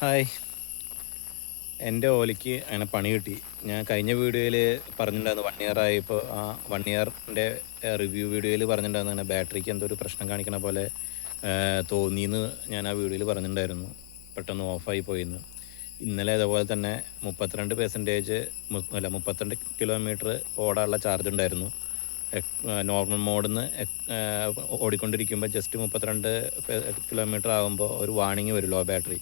Hi. എൻ്റെ ഓലയ്ക്ക് അങ്ങനെ പണി കിട്ടി. ഞാൻ കഴിഞ്ഞ വീഡിയോയിൽ പറഞ്ഞിട്ടുണ്ടായിരുന്നു 1 ഇയർ ആയപ്പോൾ ആ 1 ഇയറിൻ്റെ റിവ്യൂ വീഡിയോയിൽ പറഞ്ഞിട്ടുണ്ടായിരുന്നു അങ്ങനെ ബാറ്ററിക്ക് എന്തോ ഒരു പ്രശ്നം കാണിക്കണ പോലെ തോന്നിയെന്ന് ഞാൻ ആ വീഡിയോയിൽ പറഞ്ഞിട്ടുണ്ടായിരുന്നു. പെട്ടെന്ന് ഓഫായി പോയിന്ന്. ഇന്നലെ അതേപോലെ തന്നെ 32% കിലോമീറ്റർ ഓടാനുള്ള ചാർജ് ഉണ്ടായിരുന്നു. നോർമൽ മോഡിൽ നിന്ന് ഓടിക്കൊണ്ടിരിക്കുമ്പോൾ ജസ്റ്റ് 32 കിലോമീറ്റർ ആകുമ്പോൾ ഒരു വാണിംഗ് വരും, ലോ ബാറ്ററി.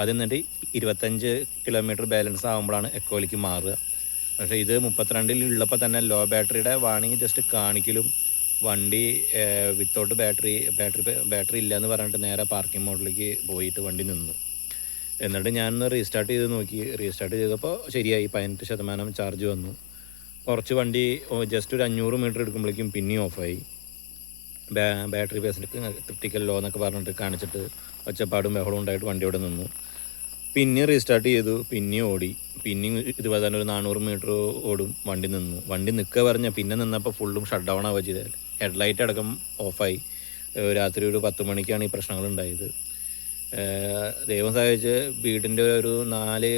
അത് എന്നിട്ട് 25 കിലോമീറ്റർ ബാലൻസ് ആകുമ്പോഴാണ് എക്കോയിലേക്ക് മാറുക. പക്ഷേ ഇത് 32-ലുള്ളപ്പോൾ തന്നെ ലോ ബാറ്ററിയുടെ വാണിംഗ് ജസ്റ്റ് കാണിക്കലും വണ്ടി വിത്തൗട്ട് ബാറ്ററി ഇല്ല എന്ന് പറഞ്ഞിട്ട് നേരെ പാർക്കിംഗ് മോഡിലേക്ക് പോയിട്ട് വണ്ടി നിന്നു. എന്നിട്ട് ഞാനൊന്ന് റീസ്റ്റാർട്ട് ചെയ്ത് നോക്കി. റീസ്റ്റാർട്ട് ചെയ്തപ്പോൾ ശരിയായി, 18% ചാർജ് വന്നു. കുറച്ച് വണ്ടി ജസ്റ്റ് ഒരു 500 മീറ്റർ എടുക്കുമ്പോഴേക്കും പിന്നെയും ഓഫായി. ബാറ്ററി ക്രിട്ടിക്കൽ ലോ എന്നൊക്കെ പറഞ്ഞിട്ട് കാണിച്ചിട്ട് ഒച്ചപ്പാടും ബഹളവും ഉണ്ടായിട്ട് വണ്ടി അവിടെ നിന്നു. പിന്നെ റീസ്റ്റാർട്ട് ചെയ്തു, പിന്നെയും ഓടി. പിന്നെയും ഇതുപോലെ തന്നെ ഒരു 400 മീറ്റർ ഓടും, വണ്ടി നിന്നു. വണ്ടി നിൽക്കുക പറഞ്ഞാൽ പിന്നെ നിന്നപ്പോൾ ഫുള്ളും ഷട്ട് ഡൗൺ ആവുക ചെയ്തത്. ഹെഡ്ലൈറ്റ് അടക്കം ഓഫായി. രാത്രി ഒരു 10 മണിക്കാണ് ഈ പ്രശ്നങ്ങളുണ്ടായത്. ദൈവം സഹായിച്ച് വീടിൻ്റെ ഒരു 4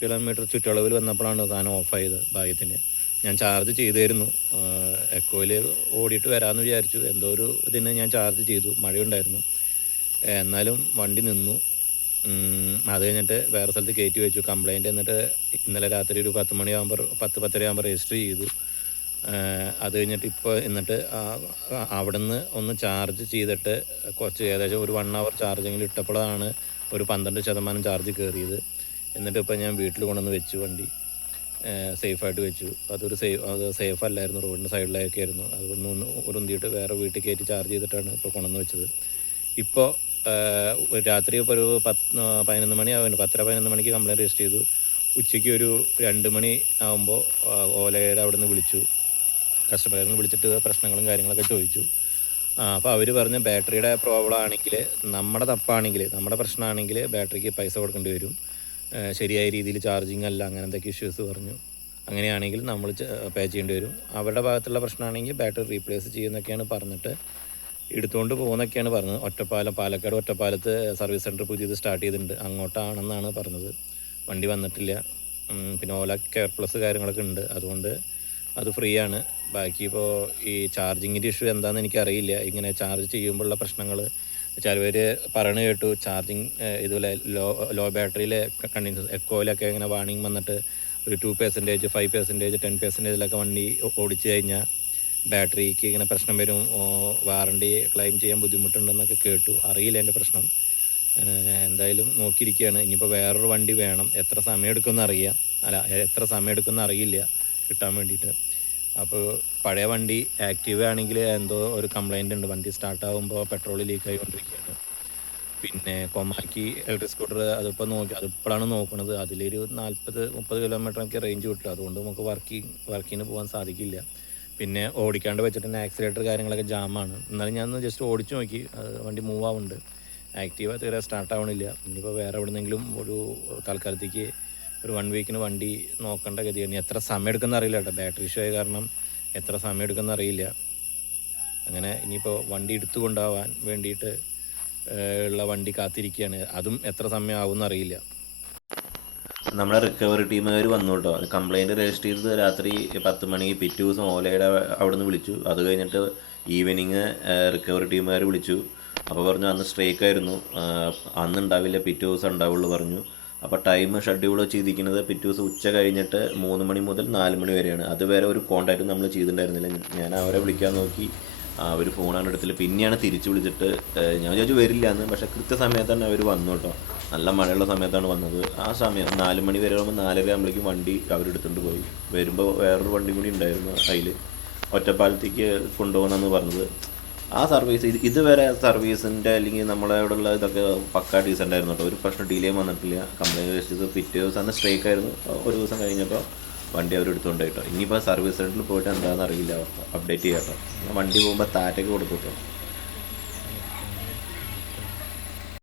കിലോമീറ്റർ ചുറ്റളവിൽ വന്നപ്പോഴാണ് സാധനം ഓഫായത്. ഭാഗ്യത്തിന് ഞാൻ ചാർജ് ചെയ്തായിരുന്നു. എക്കോയിൽ ഓടിയിട്ട് വരാമെന്ന് വിചാരിച്ചു. എന്തോ ഒരു ഇതിന് ഞാൻ ചാർജ് ചെയ്തു, മഴയുണ്ടായിരുന്നു. എന്നാലും വണ്ടി നിന്നു. അത് കഴിഞ്ഞിട്ട് വേറെ സ്ഥലത്ത് കയറ്റി വെച്ചു കംപ്ലൈൻറ്റ്. എന്നിട്ട് ഇന്നലെ രാത്രി ഒരു 10 മണിയാകുമ്പോൾ 10-10:30 ആകുമ്പോൾ രജിസ്റ്റർ ചെയ്തു. അത് കഴിഞ്ഞിട്ട് ഇപ്പോൾ എന്നിട്ട് അവിടെ നിന്ന് ഒന്ന് ചാർജ് ചെയ്തിട്ട് കുറച്ച് ഏകദേശം ഒരു 1 അവർ ചാർജിങ്ങിൽ ഇട്ടപ്പോഴാണ് ഒരു 12% ചാർജ് കയറിയത്. എന്നിട്ട് ഇപ്പോൾ ഞാൻ വീട്ടിൽ കൊണ്ടുവന്ന് വെച്ചു, വണ്ടി സേഫായിട്ട് വെച്ചു. അത് സേഫ് അല്ലായിരുന്നു, റോഡിൻ്റെ സൈഡിലൊക്കെ ആയിരുന്നു. അതുകൊണ്ട് ഉരുന്തിയിട്ട് വേറെ വീട്ടിൽ കയറ്റി ചാർജ് ചെയ്തിട്ടാണ് ഇപ്പോൾ കൊണ്ടുവന്ന് വെച്ചത്. ഇപ്പോൾ രാത്രി ഇപ്പോൾ ഒരു 11 മണി ആവുന്നുണ്ട്. 10-11 മണിക്ക് കംപ്ലയിൻറ്റ് രജിസ്റ്റർ ചെയ്തു. ഉച്ചയ്ക്ക് ഒരു 2 മണി ആകുമ്പോൾ ഓലയുടെ അവിടെ നിന്ന് വിളിച്ചു. കസ്റ്റമറിനെ വിളിച്ചിട്ട് പ്രശ്നങ്ങളും കാര്യങ്ങളൊക്കെ ചോദിച്ചു. അപ്പോൾ അവർ പറഞ്ഞ ബാറ്ററിയുടെ പ്രോബ്ലം ആണെങ്കിൽ, നമ്മുടെ തപ്പാണെങ്കിൽ, നമ്മുടെ പ്രശ്നമാണെങ്കിൽ ബാറ്ററിക്ക് പൈസ കൊടുക്കേണ്ടി വരും, ശരിയായ രീതിയിൽ ചാർജിങ് അല്ല, അങ്ങനെ എന്തൊക്കെ ഇഷ്യൂസ് പറഞ്ഞു. അങ്ങനെയാണെങ്കിൽ നമ്മൾ പേ ചെയ്യേണ്ടി വരും. അവരുടെ ഭാഗത്തുള്ള പ്രശ്നമാണെങ്കിൽ ബാറ്ററി റീപ്ലേസ് ചെയ്യുന്നൊക്കെയാണ് പറഞ്ഞിട്ട് എടുത്തുകൊണ്ട് പോകുന്നൊക്കെയാണ് പറഞ്ഞത്. പാലക്കാട് ഒറ്റപ്പാലത്ത് സർവീസ് സെൻറ്റർ പുതിയത് സ്റ്റാർട്ട് ചെയ്തിട്ടുണ്ട്, അങ്ങോട്ടാണെന്നാണ് പറഞ്ഞത്. വണ്ടി വന്നിട്ടില്ല. പിന്നെ ഓല കെയർ പ്ലസ് കാര്യങ്ങളൊക്കെ ഉണ്ട്, അതുകൊണ്ട് അത് ഫ്രീ ആണ്. ബാക്കി ഇപ്പോൾ ഈ ചാർജിങ്ങിൻ്റെ ഇഷ്യൂ എന്താണെന്ന് എനിക്കറിയില്ല. ഇങ്ങനെ ചാർജ് ചെയ്യുമ്പോഴുള്ള പ്രശ്നങ്ങൾ ചിലവർ പറയണ കേട്ടു. ചാർജിങ് ഇതുപോലെ ലോ ബാറ്ററിയിലെ കണ്ടീഷൻസ് എക്കോയിലൊക്കെ ഇങ്ങനെ വാണിംഗ് വന്നിട്ട് ഒരു 2%, 5%, 10%-ലൊക്കെ വണ്ടി ഓടിച്ചു കഴിഞ്ഞാൽ ബാറ്ററിക്ക് ഇങ്ങനെ പ്രശ്നം വരും, വാറണ്ടി ക്ലെയിം ചെയ്യാൻ ബുദ്ധിമുട്ടുണ്ടെന്നൊക്കെ കേട്ടു. അറിയില്ല എൻ്റെ പ്രശ്നം. എന്തായാലും നോക്കിയിരിക്കുകയാണ്. ഇനിയിപ്പോൾ വേറൊരു വണ്ടി വേണം. എത്ര സമയം എടുക്കുമെന്ന് അറിയില്ല കിട്ടാൻ വേണ്ടിയിട്ട്. അപ്പോൾ പഴയ വണ്ടി ആക്റ്റീവ് ആണെങ്കിൽ എന്തോ ഒരു കംപ്ലൈൻ്റ് ഉണ്ട്, വണ്ടി സ്റ്റാർട്ടാകുമ്പോൾ പെട്രോൾ ലീക്ക് ആയിക്കൊണ്ടിരിക്കുകയാണ്. പിന്നെ കൊമാക്കി ഇലക്ട്രിക് സ്കൂട്ടർ അതിപ്പോഴാണ് നോക്കുന്നത്. അതിലൊരു 40-30 കിലോമീറ്ററൊക്കെ റേഞ്ച് കിട്ടും. അതുകൊണ്ട് നമുക്ക് വർക്കിന് പോകാൻ സാധിക്കില്ല. പിന്നെ ഓടിക്കാണ്ട് വെച്ചിട്ട് തന്നെ ആക്സിലേറ്റർ കാര്യങ്ങളൊക്കെ ജാമാണ്. എന്നാലും ഞാൻ ജസ്റ്റ് ഓടിച്ചു നോക്കി, വണ്ടി മൂവ് ആവുന്നുണ്ട്. ആക്റ്റീവ് തീരെ സ്റ്റാർട്ടാവണില്ല. ഇനിയിപ്പോൾ വേറെ എവിടെന്നെങ്കിലും ഒരു തൽക്കാലത്തേക്ക് ഒരു 1 വീക്കിന് വണ്ടി നോക്കേണ്ട ഗതിയാണ്. എത്ര സമയം എടുക്കുന്ന അറിയില്ല കേട്ടോ, ബാറ്ററി ഇഷ്യൂ ആയ കാരണം എത്ര സമയം എടുക്കുന്ന അറിയില്ല. അങ്ങനെ ഇനിയിപ്പോൾ വണ്ടി എടുത്തു കൊണ്ടുപോകാൻ വേണ്ടിയിട്ട് ഉള്ള വണ്ടി കാത്തിരിക്കുകയാണ്. അതും എത്ര സമയം ആവുമെന്ന് അറിയില്ല. നമ്മുടെ റിക്കവറി ടീമുകാർ വന്നു കേട്ടോ. കംപ്ലയിൻറ്റ് രജിസ്റ്റർ ചെയ്തത് രാത്രി 10 മണിക്ക്. പിറ്റേ ദിവസം ഓലയുടെ അവിടെ നിന്ന് വിളിച്ചു. അത് കഴിഞ്ഞിട്ട് ഈവനിങ് റിക്കവറി ടീമുകാർ വിളിച്ചു. അപ്പോൾ പറഞ്ഞു അന്ന് സ്ട്രൈക്കായിരുന്നു, അന്ന് ഉണ്ടാവില്ല, പിറ്റേ ദിവസം ഉണ്ടാവുള്ളൂ പറഞ്ഞു. അപ്പോൾ ടൈം ഷെഡ്യൂൾ ചെയ്തിരിക്കുന്നത് പിറ്റേ ദിവസം ഉച്ച കഴിഞ്ഞിട്ട് 3 മണി മുതൽ 4 മണി വരെയാണ്. അതുവരെ ഒരു കോൺടാക്റ്റും നമ്മൾ ചെയ്തിട്ടുണ്ടായിരുന്നില്ല. ഞാൻ അവരെ വിളിക്കാൻ നോക്കി, അവർ ഫോണാണ് എടുത്തില്ല. പിന്നെയാണ് തിരിച്ച് വിളിച്ചിട്ട് ഞാൻ ചോദിച്ചു വരില്ല എന്ന്. പക്ഷേ കൃത്യസമയത്ത് തന്നെ അവർ വന്നു കേട്ടോ. നല്ല മഴയുള്ള സമയത്താണ് വന്നത്. ആ സമയം 4 മണി വരെ ആകുമ്പോൾ 4:30 ആകുമ്പോഴേക്കും വണ്ടി അവരെടുത്തുകൊണ്ട് പോയി. വരുമ്പോൾ വേറൊരു വണ്ടി കൂടി ഉണ്ടായിരുന്നു, അതിൽ ഒറ്റപ്പാലത്തേക്ക് കൊണ്ടുപോകണമെന്ന് പറഞ്ഞത്. ആ സർവീസ് ഇതുവരെ സർവീസിൻ്റെ അല്ലെങ്കിൽ നമ്മളെ അവിടെയുള്ള ഇതൊക്കെ പക്കാ ഡീസൻ്റ് ആയിരുന്നു കേട്ടോ. ഒരു പ്രശ്നം ഡിലേ വന്നിട്ടില്ല. കംപ്ലയിൻറ്റ് രജിസ്റ്റർ ചെയ്ത് പിറ്റേ ദിവസം അന്ന് സ്ട്രൈക്ക് ആയിരുന്നു. ഒരു ദിവസം കഴിഞ്ഞപ്പോൾ വണ്ടി അവരെടുത്തുകൊണ്ട് കേട്ടോ. ഇനിയിപ്പോൾ സർവീസ് സെൻറ്ററിൽ പോയിട്ട് എന്താണെന്ന് അറിയില്ല, അപ്ഡേറ്റ് ചെയ്യാം കേട്ടോ. വണ്ടി പോകുമ്പോൾ താറ്റൊക്കെ കൊടുത്തു കേട്ടോ.